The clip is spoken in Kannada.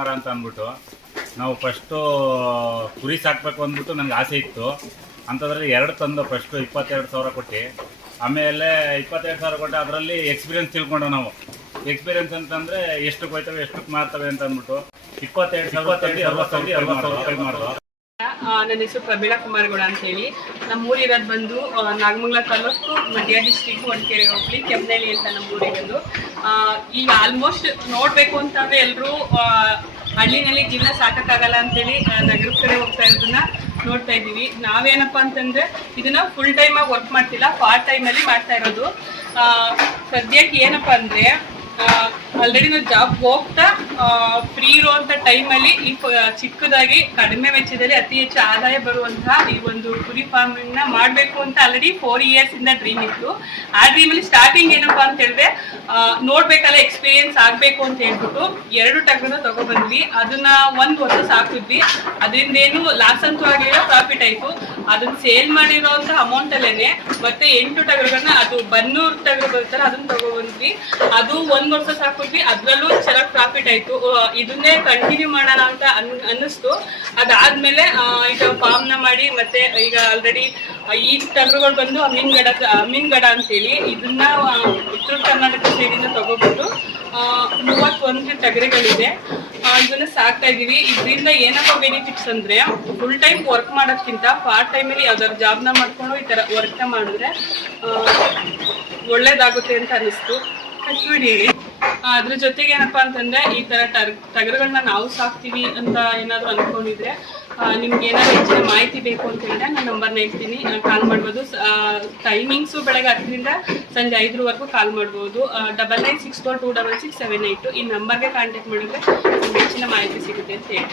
ಕುಮಾರ ಅಂತ ಅಂದ್ಬಿಟ್ಟು ನಾವು ಫಸ್ಟು ಕುರಿ ಸಾಕಬೇಕು ಅಂದ್ಬಿಟ್ಟು ನನಗೆ ಆಸೆ ಇತ್ತು. ಅಂಥದ್ರಲ್ಲಿ 2 ತಂದು ಫಸ್ಟು 22,000 ಕೊಟ್ಟು, ಆಮೇಲೆ 22,000 ಕೊಟ್ಟು ಅದರಲ್ಲಿ ಎಕ್ಸ್ಪೀರಿಯನ್ಸ್ ತಿಳ್ಕೊಂಡು ನಾವು ಎಕ್ಸ್ಪೀರಿಯನ್ಸ್ ಅಂತಂದರೆ ಎಷ್ಟಕ್ಕೆ ಹೋಯ್ತವೆ ಎಷ್ಟಕ್ಕೆ ಮಾರ್ತವೆ ಅಂತ ಅಂದ್ಬಿಟ್ಟು 22,000 ರೂಪಾಯಿ ಮಾಡಿದ್ರು. ನನ್ನ ಹೆಸರು ಪ್ರಬೀಳಾ ಕುಮಾರಗೌಡ ಅಂತ ಹೇಳಿ. ನಮ್ಮೂರಿರೋದು ಬಂದು ನಾಗಮಂಗಲ ತಾಲೂಕು, ಮಂಡ್ಯ ಡಿಸ್ಟ್ರಿಕ್ಟ್, ಹೊಣಕೆರೆ ಹೋಗ್ಲಿ, ಕೆಮ್ಮನಹಳ್ಳಿ ಅಂತ ನಮ್ಮೂರಿರೋದು. ಈಗ ಆಲ್ಮೋಸ್ಟ್ ನೋಡಬೇಕು ಅಂತಂದರೆ ಎಲ್ಲರೂ ಹಳ್ಳಿನಲ್ಲಿ ಜೀವನ ಸಾಕೋಕ್ಕಾಗಲ್ಲ ಅಂತೇಳಿ ನಗರದ ಕಡೆ ಹೋಗ್ತಾ ಇರೋದನ್ನ ನೋಡ್ತಾ ಇದ್ದೀವಿ. ನಾವೇನಪ್ಪ ಅಂತಂದರೆ ಇದನ್ನ ಫುಲ್ ಟೈಮಾಗಿ ವರ್ಕ್ ಮಾಡ್ತಿಲ್ಲ, ಪಾರ್ಟ್ ಟೈಮಲ್ಲಿ ಮಾಡ್ತಾ ಇರೋದು. ಸದ್ಯಕ್ಕೆ ಏನಪ್ಪ ಅಂದರೆ ಆಲ್ರೆಡಿ ನಾವು ಜಾಬ್ ಹೋಗ್ತಾ ಫ್ರೀ ಇರುವಂಥ ಟೈಮಲ್ಲಿ ಈ ಚಿಕ್ಕದಾಗಿ ಕಡಿಮೆ ವೆಚ್ಚದಲ್ಲಿ ಅತಿ ಹೆಚ್ಚು ಆದಾಯ ಬರುವಂತಹ ಈ ಒಂದು ಕುರಿ ಫಾರ್ಮಿಂಗ್ನ ಮಾಡಬೇಕು ಅಂತ ಆಲ್ರೆಡಿ 4 ಇಯರ್ಸಿಂದ ಡ್ರೀಮ್ ಇತ್ತು. ಆ ಡ್ರೀಮಲ್ಲಿ ಸ್ಟಾರ್ಟಿಂಗ್ ಏನಪ್ಪ ಅಂತ ಹೇಳಿದ್ರೆ ನೋಡ್ಬೇಕಲ್ಲ, ಎಕ್ಸ್ಪೀರಿಯನ್ಸ್ ಆಗಬೇಕು ಅಂತ ಹೇಳ್ಬಿಟ್ಟು 2 ಟಗರನ್ನ ತಗೊಬಂದ್ವಿ. ಅದನ್ನ 1 ವರ್ಷ ಸಾಕಿದ್ವಿ. ಅದರಿಂದ ಏನು ಲಾಸ್ ಅಂತೂ ಆಗಲಿಲ್ಲ, ಪ್ರಾಫಿಟ್ ಆಯಿತು. ಅದನ್ನ ಸೇಲ್ ಮಾಡಿರೋಂಥ ಅಮೌಂಟಲ್ಲೇ ಮತ್ತೆ 8 ಟಗರುಗಳನ್ನ, ಅದು ಬನ್ನೂರು ಟಗರು ಬರ್ತಾರೆ, ಅದನ್ನ ತಗೊಬಂದ್ವಿ. ಅದು 1 ವರ್ಷ ಸಾಕಿದ್ವಿ. ಅದ್ರಲ್ಲೂ ಚೆನ್ನಾಗಿ ಪ್ರಾಫಿಟ್ ಆಯ್ತು. ಇದನ್ನೇ ಕಂಟಿನ್ಯೂ ಮಾಡೋಣ ಅಂತ ಅನ್ನಿಸ್ತು. ಅದಾದ್ಮೇಲೆ ಈಗ ಫಾರ್ಮ್ನ ಮಾಡಿ ಮತ್ತೆ ಈಗ ಆಲ್ರೆಡಿ ಈ ಟಗರುಗಳು ಬಂದು ಅಮೀನ್ಗಡ ಅಂತೇಳಿ ಇದನ್ನ ಉತ್ತರ ಕರ್ನಾಟಕ ಸೈಡಿಂದ ತಗೋಬಿಟ್ಟು 31 ಟಗರುಗಳಿದೆ. ಇದನ್ನ ಸಾಕ್ತಾ ಇದೀವಿ. ಇದರಿಂದ ಏನಪ್ಪ ಬೆನಿಫಿಟ್ಸ್ ಅಂದ್ರೆ, ಫುಲ್ ಟೈಮ್ ವರ್ಕ್ ಮಾಡೋದ್ಕಿಂತ ಪಾರ್ಟ್ ಟೈಮಲ್ಲಿ ಯಾವ್ದಾದ್ರು ಜಾಬ್ನ ಮಾಡ್ಕೊಂಡು ಈ ತರ ವರ್ಕ್ನ ಮಾಡಿದ್ರೆ ಒಳ್ಳೇದಾಗುತ್ತೆ ಅಂತ ಅನಿಸ್ತು. ಕಟ್ಬಿಡಿ. ಅದ್ರ ಜೊತೆಗೆ ಏನಪ್ಪಾ ಅಂತಂದ್ರೆ ಈ ತರ ಟಗರುಗಳನ್ನ ನಾವು ಸಾಕ್ತೀವಿ ಅಂತ ಏನಾದ್ರು ಅನ್ಕೊಂಡಿದ್ರೆ, ನಿಮ್ಗೆ ಏನಾದ್ರು ಹೆಚ್ಚಿನ ಮಾಹಿತಿ ಬೇಕು ಅಂತ ಹೇಳಿದ್ರೆ ನಾನು ನಂಬರ್ನ ಹೇಳ್ತೀನಿ, ಕಾಲ್ ಮಾಡ್ಬೋದು. ಟೈಮಿಂಗ್ಸು ಬೆಳಗ್ಗೆ 10ರಿಂದ ಸಂಜೆ 5ರವರೆಗೂ ಕಾಲ್ ಮಾಡ್ಬೋದು. 9964266782 ಈ ನಂಬರ್ಗೆ ಕಾಂಟ್ಯಾಕ್ಟ್ ಮಾಡಿದ್ರೆ ನಿಮ್ಗೆ ಹೆಚ್ಚಿನ ಮಾಹಿತಿ ಸಿಗುತ್ತೆ ಅಂತ ಹೇಳಿ.